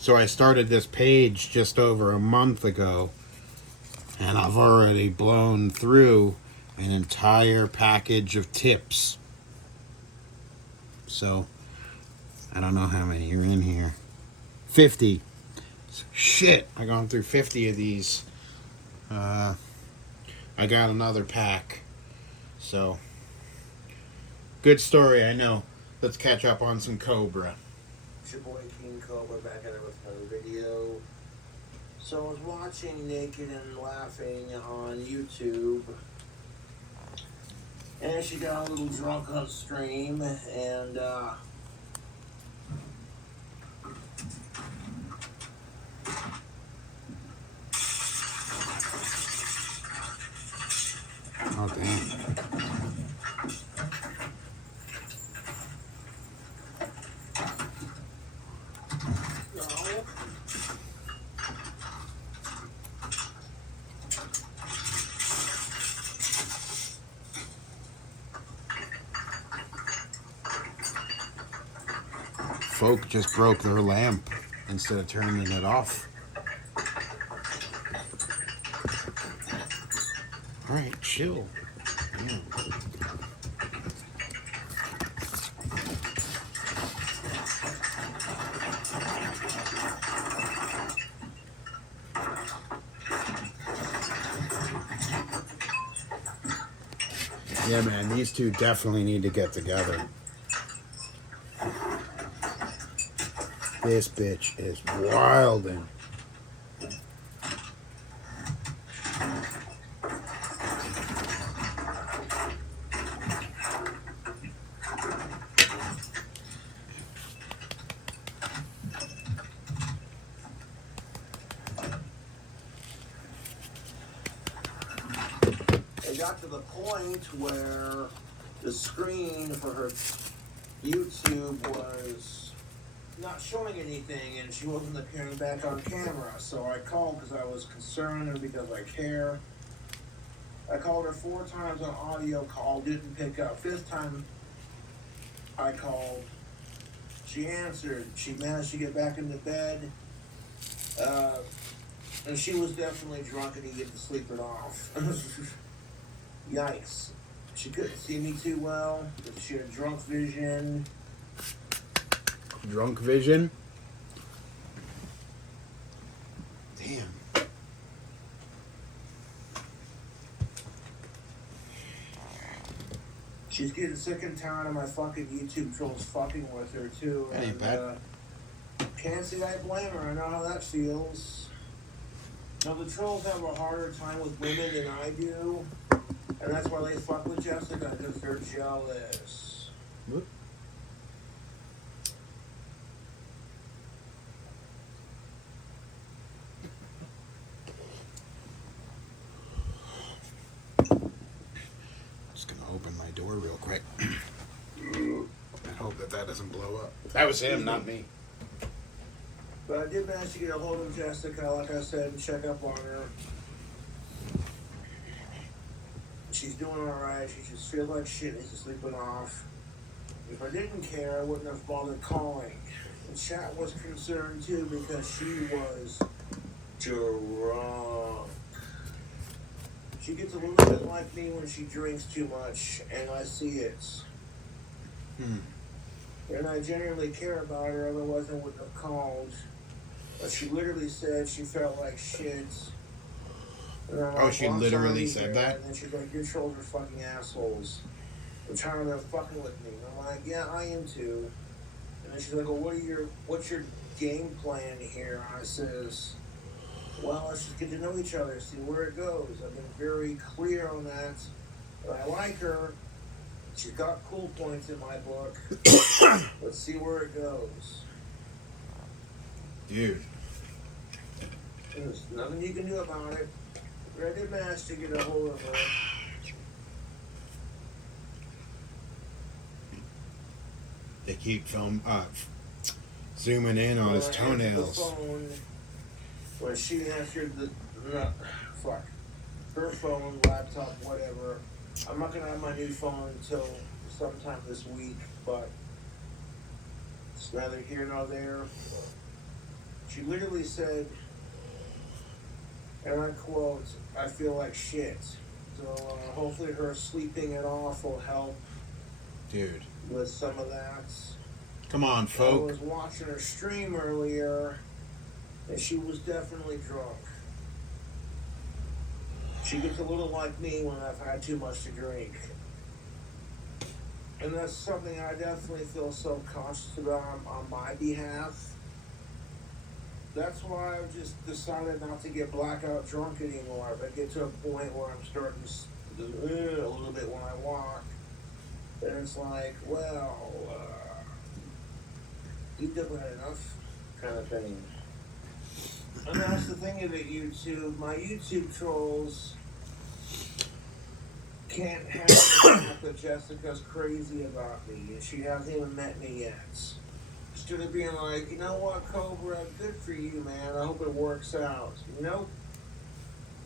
So I started this page just over a month ago, and I've already blown through an entire package of tips. So I don't know how many are in here. 50. Shit, I've gone through 50 of these. I got another pack. So, good story, I know. Let's catch up on some Cobra. It's your boy King Cobra back at it with another video. So I was watching Naked and Laughing on YouTube, and she got a little drunk on stream, and Oh, damn. Folk just broke their lamp instead of turning it off. Alright, chill. Damn. Yeah, man, these two definitely need to get together. This bitch is wildin'. it got to the point where the screen for her YouTube was not showing anything, and she wasn't appearing back on camera. So I called because I was concerned and because I care. I called her 4 times on audio call, didn't pick up. 5th time I called, she answered. She managed to get back into bed, and she was definitely drunk and didn't get to sleep it off. Yikes. She couldn't see me too well. She had drunk vision. Drunk vision? Damn. She's getting sick and tired of my fucking YouTube trolls fucking with her too. That ain't bad. Can't say I blame her. I know how that feels. Now the trolls have a harder time with women than I do, and that's why they fuck with Jessica, because they're jealous. Whoop. Just gonna open my door real quick. I hope that doesn't blow up. That was him, not me. But I did manage to get a hold of Jessica, like I said, and check up on her. She's doing alright. She just feels like shit and she's sleeping off. If I didn't care, I wouldn't have bothered calling. And chat was concerned too because she was drunk. She gets a little bit like me when she drinks too much, and I see it. And I genuinely care about her, otherwise I wouldn't have called. But she literally said she felt like shit. Oh, she literally said that? And then she's like, your trolls are fucking assholes. They're tired of fucking with me. And I'm like, yeah, I am too. And then she's like, well, what's your game plan here? And I says, well, let's just get to know each other, see where it goes. I've been very clear on that. But I like her. She's got cool points in my book. Let's see where it goes. Dude. There's nothing you can do about it. But I did manage to get a hold of her. They keep zooming in on his toenails. The phone, when she answered her phone, laptop, whatever. I'm not gonna have my new phone until sometime this week, but it's neither here nor there. She literally said, and I quote, "I feel like shit." So hopefully her sleeping it off will help, dude, with some of that. Come on, folk. I was watching her stream earlier, and she was definitely drunk. She gets a little like me when I've had too much to drink. And that's something I definitely feel self-conscious about on my behalf. That's why I've just decided not to get blackout drunk anymore. If I get to a point where I'm starting to do a little bit when I walk, then it's like, well, you've done that enough, kind of thing. And that's the thing about YouTube. My YouTube trolls can't handle the fact that Jessica's crazy about me, and she hasn't even met me yet. Instead of being like, you know what, Cobra, good for you, man. I hope it works out. Nope.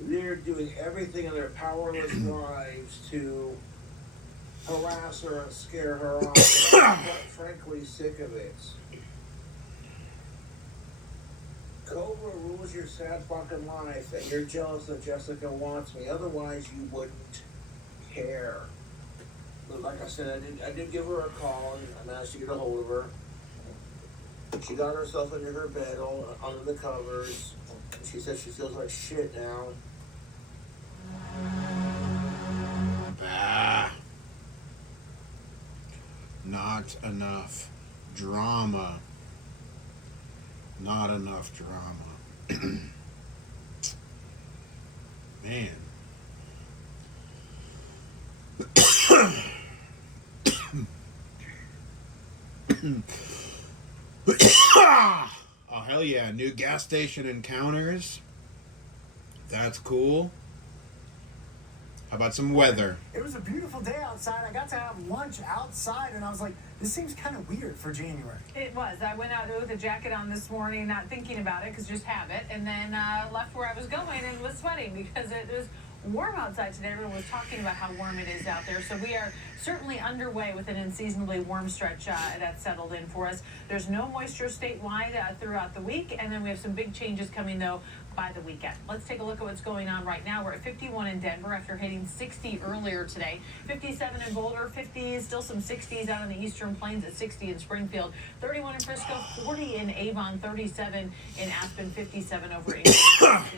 They're doing everything in their powerless lives to harass her and scare her off. And I'm quite frankly sick of it. Cobra rules your sad fucking life, and you're jealous that Jessica wants me. Otherwise, you wouldn't care. But like I said, I did give her a call, and I managed to get a hold of her. She got herself into her bed, all under the covers. She said she feels like shit now. Bah. Not enough drama. Not enough drama. Man. Oh, hell yeah. New gas station encounters. That's cool. How about some weather? It was a beautiful day outside. I got to have lunch outside, and I was like, this seems kind of weird for January. It was. I went out with a jacket on this morning, not thinking about it, because just have it, and then left where I was going and was sweating because it was warm outside today. Everyone was talking about how warm it is out there. So we are certainly underway with an unseasonably warm stretch that's settled in for us. There's no moisture statewide throughout the week, and then we have some big changes coming, though, by the weekend. Let's take a look at what's going on right now. We're at 51 in Denver after hitting 60 earlier today. 57 in Boulder, 50s, still some 60s out on the eastern plains at 60 in Springfield. 31 in Frisco, 40 in Avon, 37 in Aspen, 57 over in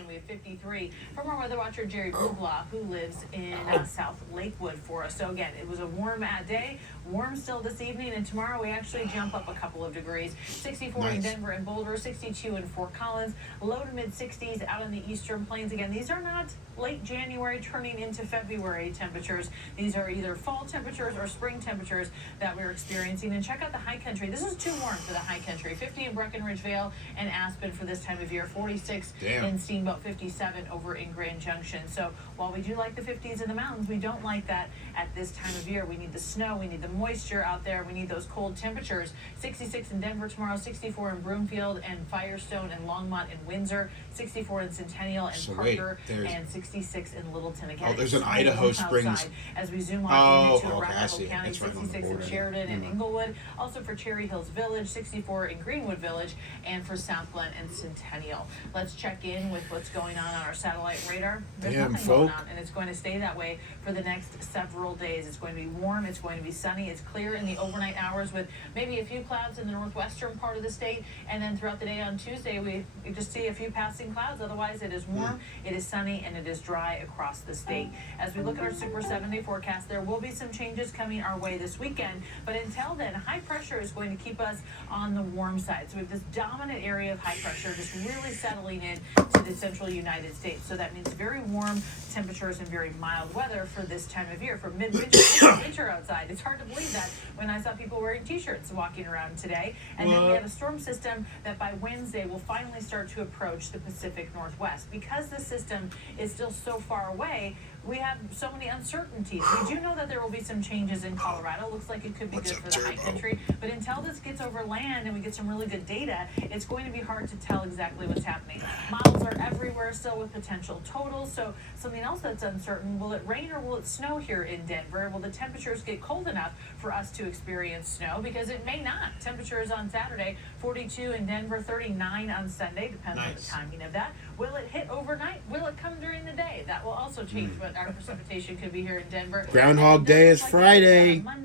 we have 53 from our weather watcher Jerry Buglaw, who lives in South Lakewood for us. So again, it was a warm day, warm still this evening, and tomorrow we actually jump up a couple of degrees. 64 in Denver and Boulder, 62 in Fort Collins, low to mid 60s out on the eastern plains. Again, these are not late January turning into February temperatures. These are either fall temperatures or spring temperatures that we're experiencing. And check out the high country. This is too warm for the high country. 50 in Breckenridge Vale and Aspen for this time of year. 46 in Steamboat, 57 over in Grand Junction. So while we do like the 50s in the mountains, we don't like that at this time of year. We need the snow. We need the moisture out there. We need those cold temperatures. 66 in Denver tomorrow, 64 in Broomfield and Firestone and Longmont and Windsor, 64 in Centennial and Parker, and 66 in Littleton. Again, there's an Idaho Springs. As we zoom on into Arapahoe okay, County, 66 in Sheridan and Inglewood. Also for Cherry Hills Village, 64 in Greenwood Village, and for South Glen and Centennial. Let's check in with what's going on our satellite radar. There's nothing going on, and it's going to stay that way for the next several days. It's going to be warm. It's going to be sunny. It's clear in the overnight hours with maybe a few clouds in the northwestern part of the state, and then throughout the day on Tuesday we just see a few passing clouds. Otherwise, it is warm, it is sunny, and it is dry across the state. As we look at our Super 7-day forecast, there will be some changes coming our way this weekend, but until then, high pressure is going to keep us on the warm side. So we have this dominant area of high pressure just really settling in to the central United States. So that means very warm temperatures and very mild weather for this time of year, for mid-winter outside. It's hard to believe that when I saw people wearing t-shirts walking around today. And then we have a storm system that by Wednesday will finally start to approach the Pacific Northwest. Because the system is still so far away, we have so many uncertainties. We do know that there will be some changes in Colorado. Looks like it could be good for the high country. But until this gets over land and we get some really good data, it's going to be hard to tell exactly what's happening. Models are everywhere still with potential totals. So something else that's uncertain, will it rain or will it snow here in Denver? Will the temperatures get cold enough for us to experience snow? Because it may not. Temperatures on Saturday, 42 in Denver, 39 on Sunday. Depends on the timing of that. Will it hit overnight? Will it come during the day? That will also change what our precipitation could be here in Denver. Groundhog Day is Friday.